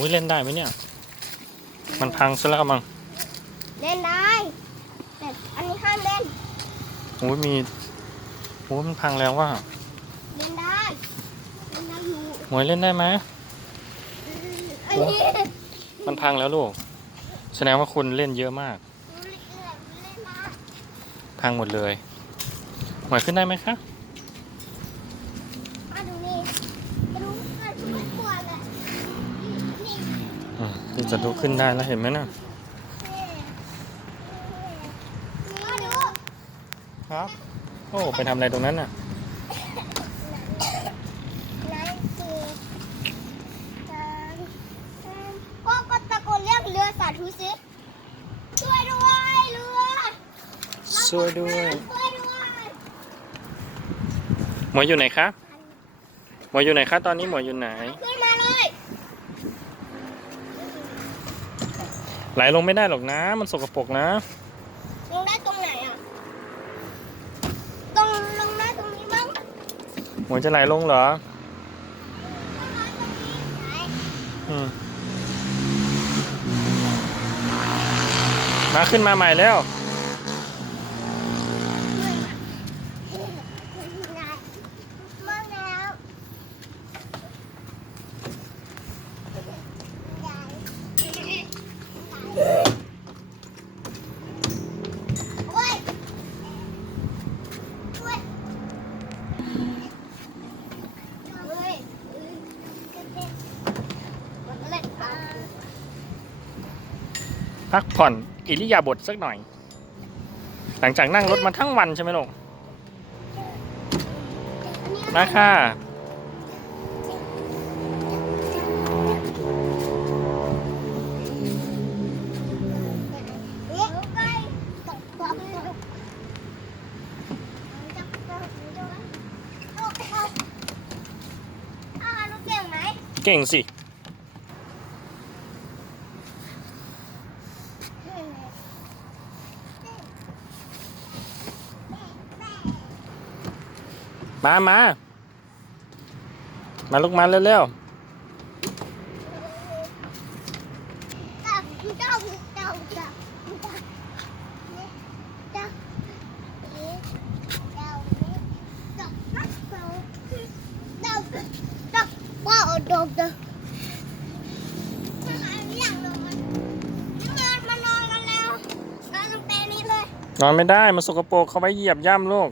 อุ้ยเล่นได้ไหมเนี่ย มันพังซะแล้วมั้งเล่นได้ แต่อันนี้ห้ามเล่นอุ้ยมีโอ้ยมันพังแล้วว่าเล่นได้เล่นได้อยู่หมวยเล่นได้ไหมอันนี้มันพังแล้วลูก แสดงว่าคุณเล่นเยอะมากเล่นได้ พังหมดเลยหมวยขึ้นได้ไหมคะ มาดูนี่ดูมันไม่กลัวเลยนี่ อืมนี่จะลุกขึ้นได้แล้วเห็นไหมน่ะมาดูครับ โอ้ ไปทำอะไรตรงนั้นน่ะนั่นคือการก็ก็ตะโกนเรียกเรือสาธุสิช่วยด้วยเรือช่วยด้วยช่วยด้วยหมวยอยู่ไหนคะหมวยอยู่ไหนคะตอนนี้หมวยอยู่ไหน ขึ้นมาเลย ไหลลงไม่ได้หรอกนะ มันสกปรกนะ ลงได้ตรงไหนอะตรงลงได้ตรงนี้บ้างหมวยจะไหลลงเหรอลงได้ตรงนี้ไหนอืม มาขึ้นมาใหม่แล้ว มาแล้วโอ้ยโอ้ยเฮ้ยกระเด็นหมดเลยอะ พักผ่อนอิริยาบถสักหน่อย หลังจากนั่งรถมาทั้งวันใช่ไหมลูกมาค่ะ เก่งสิ มามา มาลูกมาเร็วเอ๊ะจับจับจับจับจับว้าวดอย่างนอนนอนกันแล้วนอนเต็นท์นี้เลยนอนไม่ได้ มันสกปรกเขาไว้เหยียบย่ำลูก